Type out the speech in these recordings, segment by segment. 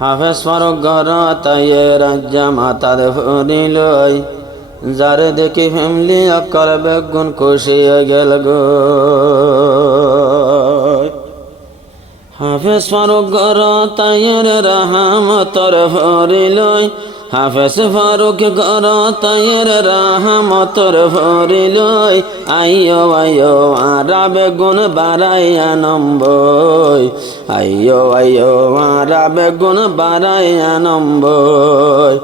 হাফেজ ফারুক ঘর তাইয়ে রাজ্যা মাতার ফুরিলই যার দেখি ফ্যামিলি অকল বেগুন খুশি গেল গো। হাফেজ ফারুক ঘর তাইয়ের রাহমতর ফুরিলই হাফেজ ফারুক ঘর তাইয়ের রাহমতর ফুরিলই আইয়ো আইয়ো আরা বেগুন বাড়াইয়া নম্বই আইয়ো আইয়ো আরা বেগুন বাড়াইয়া নম্বই।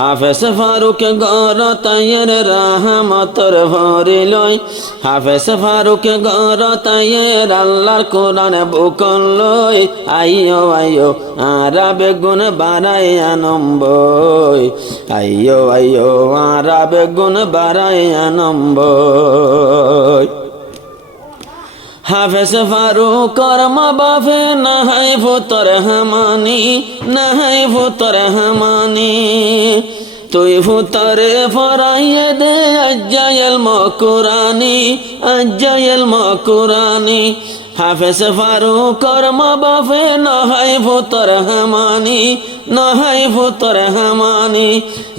হাফেজ ফারুক ঘর তাইয়ের রাহমতর ভরিলই হাফেজ ফারুক ঘর তাইয়ের আল্লাহর কোরআন বুকন লই আইয়ো আইয়ো আরা বেগুন বাড়াইয়া নম্বই আইয়ো আইয়ো আরা বেগুন বাড়াইয়া নম্বই। হাফেজ ফারুকর মা বাপে নাহাই ফুতর হামানি নাহাই ফুতর হামানি তুই ফুতরে ফরাইয়ে দে আজ্জায়েল মকুরানি আজ্জায়েল মকুরানি। হাফেজ ফারুকর মা বাপে নাহাই ফুতর হামানি নাহাই ফুতর হামানি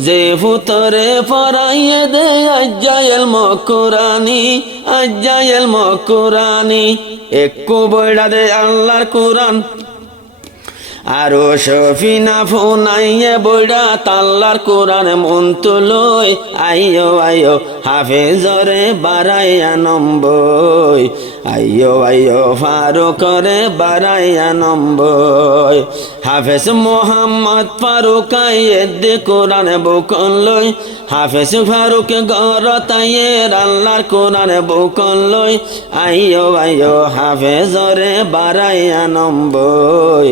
যে ফুতরে ফরাইয়ে দে আজ্জায়েল মকুরানি আজ্জায়েল মকুরানি। একটু বইড়া দে আল্লাহর কোরআন আরো শফিনা ফোনাইয়ে বইড়া তাল্লার কোরআন মন তুলই আইয়ো আইয়ো হাফেজরে বাড়াইয়া নম্বই আইয়ো আইয়ো ফারুকরে বাড়াইয়া নম্বই। হাফেজ মোহাম্মদ ফারুক আইয়ে কোরআন বুকন লই হাফেজ ফারুক ঘর তাইয়ের আল্লাহর কোরআন বুকন লই আইয়ো আইয়ো হাফেজরে বাড়াইয়া নম্বই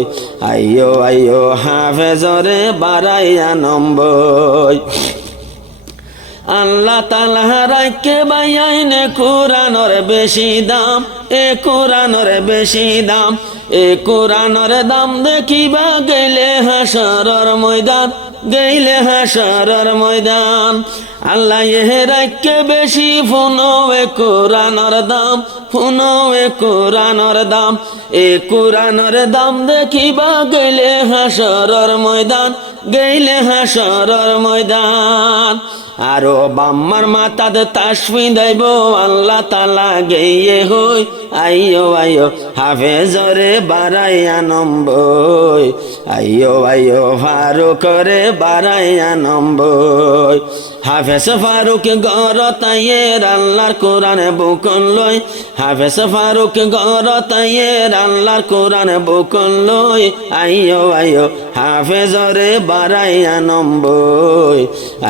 আইয়ো আইয়ো হাফেজরে বাড়াইয়া নম্বই। আল্লাহ তাআলা রাখে বাইয়াইনে কোরআনর বেশি দাম এ কোরআনর বেশি দাম এ কোরআনর দাম দেখিবা গেলে হাসরের ময়দান গেলে হাসরের ময়দান। আল্লাহ এ রাখে বেশি ফুনো এ কোরআনর দাম ফুনো এ কোরআনর দাম এ কোরআনর দাম দেখিবা গেলে হাসরের ময়দান গেলে হাসরের ময়দান। আরো বাম্মার মাথাত তাসফি দেব আল্লাহ তাআলা গেয়ে হই আইয়ো আইয়ো হাফেজরে বাড়াইয়া নম্বই আইয়ো আইয়ো ফারুকরে বাড়াইয়া নম্বই। হাফেজ ফারুক ঘর তাইয়ের আল্লাহর কোরআন বুকন লই হাফেজ ফারুক ঘর তাইয়ের আল্লাহর কোরআন বুকন লই আইয়ো আইয়ো হাফেজরে বাড়াইয়া নম্বই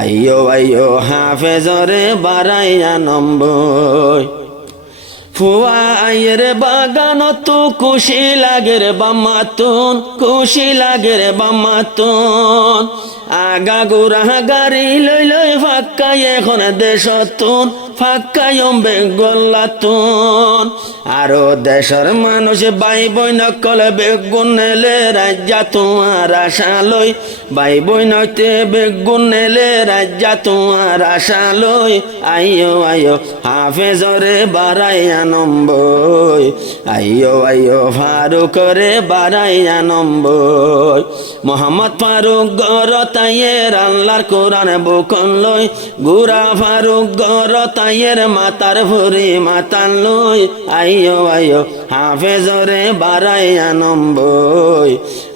আইয়ো আইয়ো হাফেজরে বাড়াইয়া নম্বই। ফুয়া আইয়ের বাগান তো খুশি লাগে রে বাম্মাতুন খুশি লাগে রে বাম্মাতুন আগা গোড়া গাড়ি লই লই ফাক্কাই এখন দেশতুন ফাক্কাই বেগল্লাতুন আরো দেশের মানুষ ভাই বইন কলে বেগুন নেলে রাজ্যা তোমার আশা লই ভাই বইনতে বেগুন নেলে রাজ্যা তোমার আশা লই আইয়ো আইয়ো হাফেজরে বাড়াইয়া নম্বই আইয়ো আইয়ো ফারুকরে বাড়াইয়া নম্বই। মোহাম্মদ ফারুক ঘর তাইয়ের আল্লাহর কোরআন বুকন লই গুরা ফারুক ঘর তাইয়ের মাতার ভরি মাতান লই আইয়ো আইয়ো হাফেজরে বাড়াইয়া নম্বই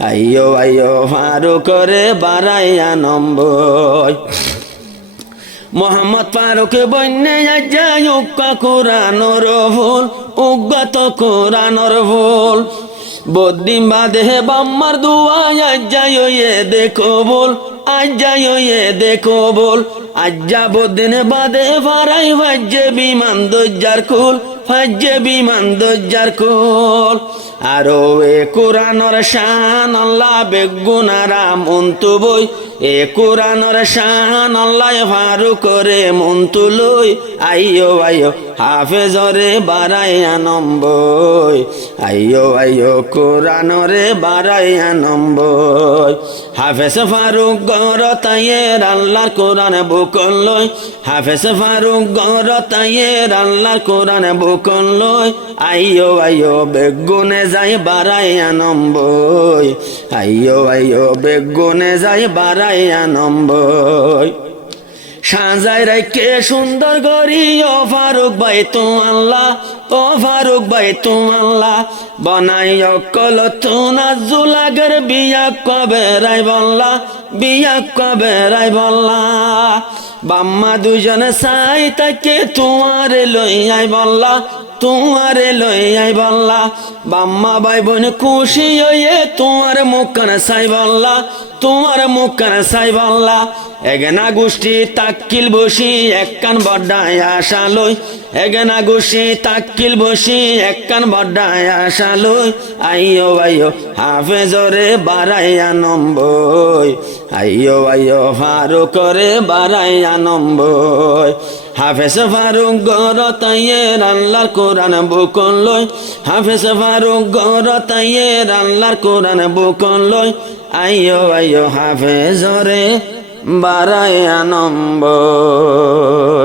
আইয়ো আইয়ো ফারুকরে বাড়াইয়া নম্বই। মোহাম্মদ ফারুক বন্যে যায় উক্কা কোরআনর ভুল উগ্গত কোরআনর ভুল বদিন বাদে বাম্মার দুয়া যায় দেখো বল আজ যায় দেখো বল আজ্জা বদিন বাদে ফারাই ভাজ্যে বিমান দজ্জার কুল ফাজ্যে বিমান দজ্জার কুল আরো এ কোরআনর শান আল্লাহ বেগুনারা মন্তু বই এ কোরআনর শান আল্লাহ ফারুক করে মন তুলই আইয়ো আইয়ো হাফেজরে বাড়াইয়া নম্বই আইয়ো আইয়ো কোরআনরে বাড়াইয়া নম্বই হাফেজ ফারুক গরতায়ের আল্লাহর কোরআন বুকন লই হাফেজ ফারুক গরতায়ের আল্লাহর কোরআন বুকন লই আইয়ো আইয়ো বেগুনে যাই বাড়াইয়া নম্বই আইয়ো আইয়ো বেগুনে যাই বাড়াইয়া নম্বই সাজাই রাইকে সুন্দর গরি ও ফারুক ভাই তো আল্লাহ ও ফারুক ভাই তো আল্লাহ বনাই অকল তো নাজুলাগের বিয়া কবে রাই বল্লা বিয়া কবে রাই বল্লা বাম্মা দুজন সাই তাকে তোমারে লইয়াই বল্লা তোমারে লইয়াই বল্লা বাম্মা ভাই বোন খুশি হয়ে তোমার মুখান সাই বল্লা তোমার মুখান সাই বল্লা এগেনা গোষ্ঠী তাক্কিল বসি একখান বড্ডায় আশা লই এগেনা গোষ্ঠী তাক্কিল বসি একখান বড্ডায় আশা লই আইয়ো আইয়ো হাফেজরে বাড়াইয়া নম্বই আইয়ো আইয়ো ফারুকরে বাড়াইয়া নম্বই হাফেজ ফারুক গরতায়ের আল্লাহর কোরআন বুকন লই হাফেজ ফারুক গরতায়ের আল্লাহর কোরআন বুকন লই আইয়ো আইয়ো হাফেজরে বাড়াইয়া নম্বর